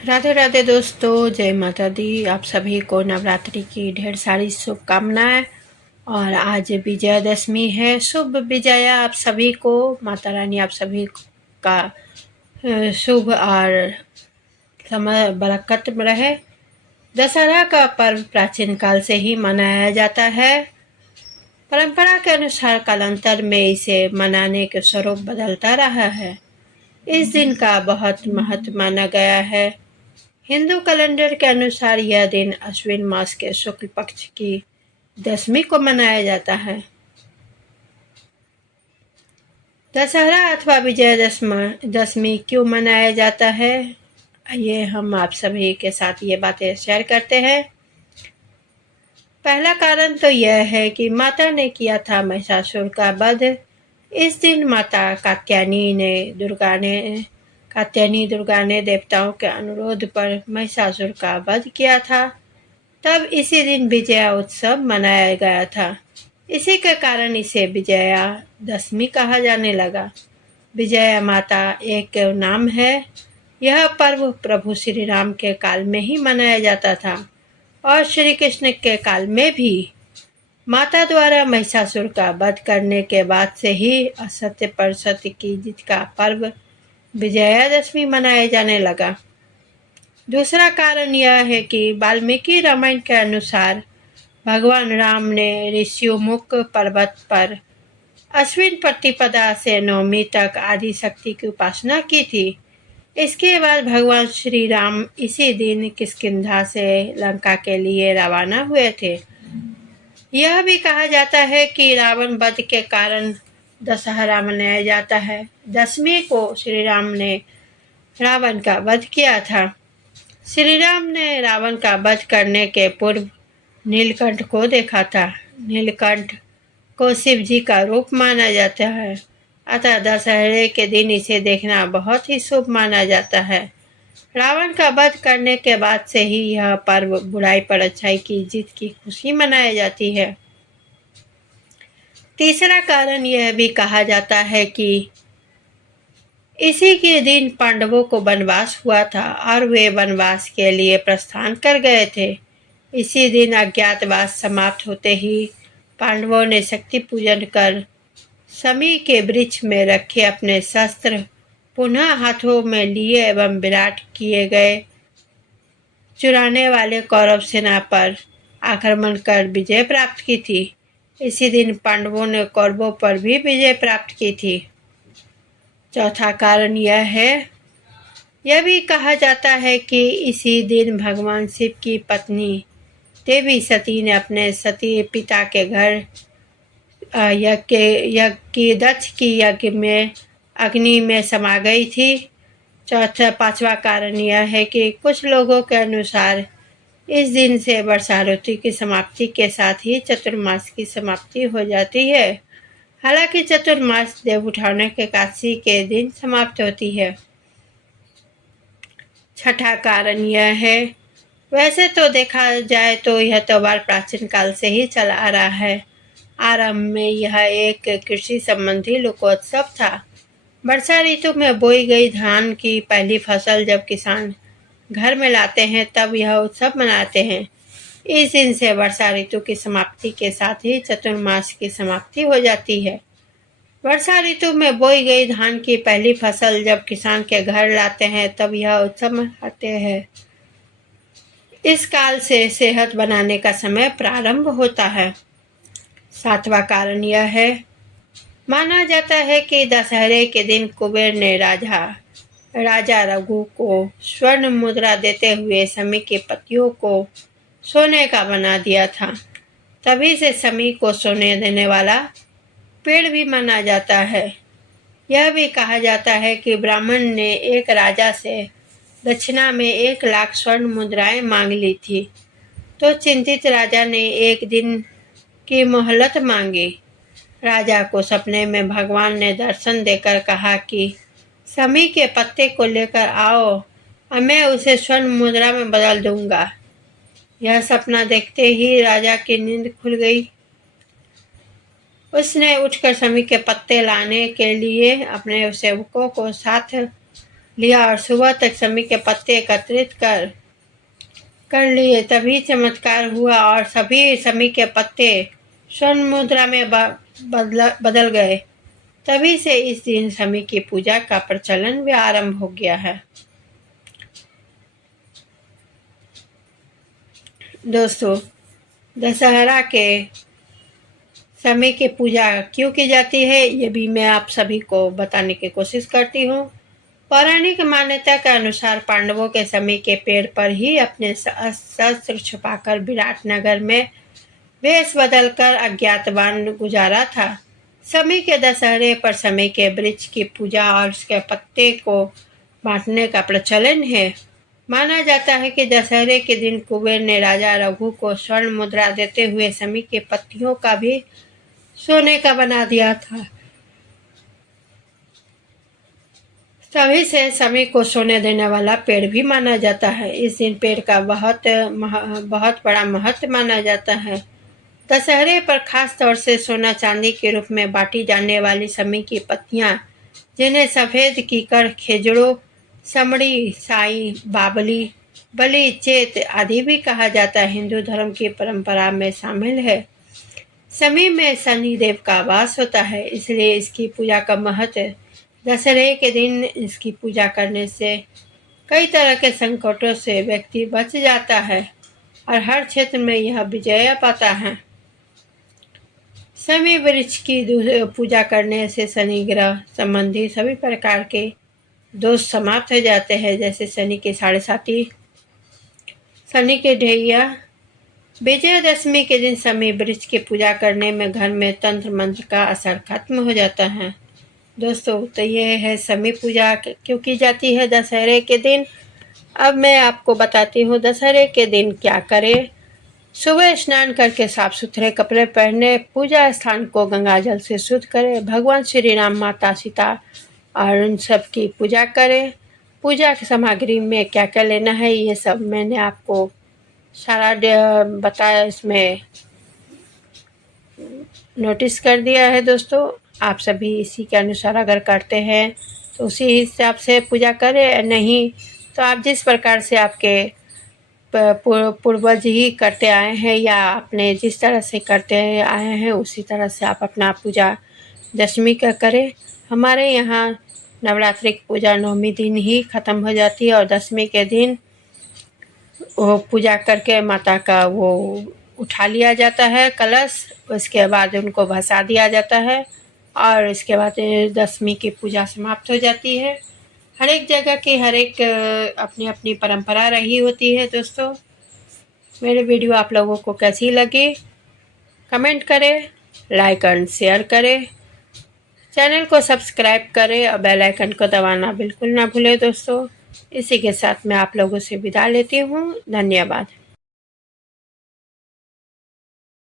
राधे राधे दोस्तों, जय माता दी। आप सभी को नवरात्रि की ढेर सारी शुभकामनाएं। और आज विजयादशमी है। शुभ विजया आप सभी को। माता रानी आप सभी का शुभ और समय बरकत में रहे। दशहरा का पर्व प्राचीन काल से ही मनाया जाता है। परंपरा के अनुसार कालांतर में इसे मनाने के स्वरूप बदलता रहा है। इस दिन का बहुत महत्व माना गया है। हिंदू कैलेंडर के अनुसार यह दिन अश्विन मास के शुक्ल पक्ष की दशमी को मनाया जाता है। दशहरा अथवा विजयदशमी क्यों मनाया जाता है, ये हम आप सभी के साथ ये बातें शेयर करते हैं। पहला कारण तो यह है कि माता ने किया था महिषासुर का वध। इस दिन माता कात्यायनी दुर्गा ने देवताओं के अनुरोध पर महिषासुर का वध किया था। तब इसी दिन विजया उत्सव मनाया गया था। इसी के कारण इसे विजया दशमी कहा जाने लगा। विजया माता एक नाम है। यह पर्व प्रभु श्री राम के काल में ही मनाया जाता था और श्री कृष्ण के काल में भी। माता द्वारा महिषासुर का वध करने के बाद से ही असत्य पर सत्य की जीत का पर्व विजयादशमी मनाया जाने लगा। दूसरा कारण यह है कि वाल्मीकि रामायण के अनुसार भगवान राम ने ऋषिमुख पर्वत पर अश्विन प्रतिपदा से नवमी तक आदि शक्ति की उपासना की थी। इसके बाद भगवान श्री राम इसी दिन किष्किंधा से लंका के लिए रवाना हुए थे। यह भी कहा जाता है कि रावण वध के कारण दशहरा मनाया जाता है। दशमी को श्री राम ने रावण का वध किया था। श्री राम ने रावण का वध करने के पूर्व नीलकंठ को देखा था। नीलकंठ को शिव जी का रूप माना जाता है, अतः दशहरे के दिन इसे देखना बहुत ही शुभ माना जाता है। रावण का वध करने के बाद से ही यह पर्व बुराई पर अच्छाई की जीत की खुशी मनाई जाती है। तीसरा कारण यह भी कहा जाता है कि इसी के दिन पांडवों को वनवास हुआ था और वे वनवास के लिए प्रस्थान कर गए थे। इसी दिन अज्ञातवास समाप्त होते ही पांडवों ने शक्ति पूजन कर शमी के वृक्ष में रखे अपने शस्त्र पुनः हाथों में लिए एवं विराट किए गए चुराने वाले कौरव सेना पर आक्रमण कर विजय प्राप्त की थी। इसी दिन पांडवों ने कौरवों पर भी विजय प्राप्त की थी। चौथा कारण यह भी कहा जाता है कि इसी दिन भगवान शिव की पत्नी देवी सती ने अपने सती पिता के घर दक्ष की यज्ञ में अग्नि में समा गई थी। पांचवा कारण यह है कि कुछ लोगों के अनुसार इस दिन से वर्षा ऋतु की समाप्ति के साथ ही चतुर्मास की समाप्ति हो जाती है। हालांकि चतुर्मास देव उठाने के एकादशी के दिन समाप्त होती है। छठा कारण यह है, वैसे तो देखा जाए तो यह त्योहार प्राचीन काल से ही चला आ रहा है। आरंभ में यह एक कृषि संबंधी लोकोत्सव था। वर्षा ऋतु में बोई गई धान की पहली फसल जब किसान घर में लाते हैं तब यह उत्सव मनाते हैं। इस दिन से वर्षा ऋतु की समाप्ति के साथ ही चतुर्मास की समाप्ति हो जाती है। वर्षा ऋतु में बोई गई धान की पहली फसल जब किसान के घर लाते हैं तब यह उत्सव मनाते हैं। इस काल से सेहत बनाने का समय प्रारंभ होता है। सातवां कारण यह है, माना जाता है कि दशहरे के दिन कुबेर ने राजा रघु को स्वर्ण मुद्रा देते हुए शमी के पत्तियों को सोने का बना दिया था। तभी से शमी को सोने देने वाला पेड़ भी माना जाता है। यह भी कहा जाता है कि ब्राह्मण ने एक राजा से दक्षिणा में 1,00,000 स्वर्ण मुद्राएं मांग ली थी, तो चिंतित राजा ने एक दिन की मोहलत मांगी। राजा को सपने में भगवान ने दर्शन देकर कहा कि शमी के पत्ते को लेकर आओ और मैं उसे स्वर्ण मुद्रा में बदल दूंगा। यह सपना देखते ही राजा की नींद खुल गई। उसने उठकर शमी के पत्ते लाने के लिए अपने सेवकों को साथ लिया और सुबह तक समी के पत्ते एकत्रित कर लिए। तभी चमत्कार हुआ और सभी समी के पत्ते स्वर्ण मुद्रा में बदल गए। तभी से इस दिन समी की पूजा का प्रचलन भी आरंभ हो गया है। दोस्तों, दशहरा के समय की पूजा क्यों की जाती है, ये भी मैं आप सभी को बताने की कोशिश करती हूँ। पौराणिक मान्यता के अनुसार पांडवों के समय के पेड़ पर ही अपने शस्त्र छुपाकर विराटनगर में वेश बदलकर अज्ञातवास गुजारा था। समय के दशहरे पर समय के वृक्ष की पूजा और उसके पत्ते को बांटने का प्रचलन है। माना जाता है कि दशहरे के दिन कुबेर ने राजा रघु को स्वर्ण मुद्रा देते हुए समी के पत्तियों का भी सोने का बना दिया था। तभी से समी को सोने देने वाला पेड़ भी माना जाता है। इस दिन पेड़ का बहुत बड़ा महत्व माना जाता है। दशहरे पर खास तौर से सोना चांदी के रूप में बांटी जाने वाली समी की पत्तियां, जिन्हें सफेद कीकड़, खेजड़ो, समड़ी, साई, बाबली, बलि, चेत आदि भी कहा जाता है, हिंदू धर्म की परंपरा में शामिल है। समी में शनि देव का वास होता है, इसलिए इसकी पूजा का महत्व। दशहरे के दिन इसकी पूजा करने से कई तरह के संकटों से व्यक्ति बच जाता है और हर क्षेत्र में यह विजय पाता है। शमी वृक्ष की पूजा करने से शनि ग्रह संबंधी सभी प्रकार के दोष समाप्त हो जाते हैं, जैसे शनि के 7.5, शनि के ढैया। विजयादशमी के दिन शमी वृक्ष की पूजा करने में घर में तंत्र मंत्र का असर खत्म हो जाता है। दोस्तों, तो ये है शमी पूजा क्यों की जाती है दशहरे के दिन। अब मैं आपको बताती हूँ दशहरे के दिन क्या करें। सुबह स्नान करके साफ सुथरे कपड़े पहने, पूजा स्थान को गंगा जल से शुद्ध करें, भगवान श्री राम, माता सीता और उन सब की पूजा करें। पूजा की सामग्री में क्या क्या लेना है, ये सब मैंने आपको सारा बताया, इसमें नोटिस कर दिया है। दोस्तों, आप सभी इसी के अनुसार अगर करते हैं तो उसी हिसाब से पूजा करें, नहीं तो आप जिस प्रकार से आपके पूर्वज ही करते आए हैं या अपने जिस तरह से करते आए हैं उसी तरह से आप अपना पूजा दशमी का करें। हमारे यहाँ नवरात्रि की पूजा 9वें दिन ही ख़त्म हो जाती है और 10वें के दिन वो पूजा करके माता का वो उठा लिया जाता है कलश, उसके बाद उनको भसा दिया जाता है और इसके बाद 10वीं की पूजा समाप्त हो जाती है। हर एक जगह की हर एक अपनी अपनी परंपरा रही होती है। दोस्तों, मेरे वीडियो आप लोगों को कैसी लगी कमेंट करें, लाइक एंड शेयर करें, चैनल को सब्सक्राइब करें और बेल आइकन को दबाना बिल्कुल ना भूलें। दोस्तों, इसी के साथ मैं आप लोगों से विदा लेती हूँ। धन्यवाद।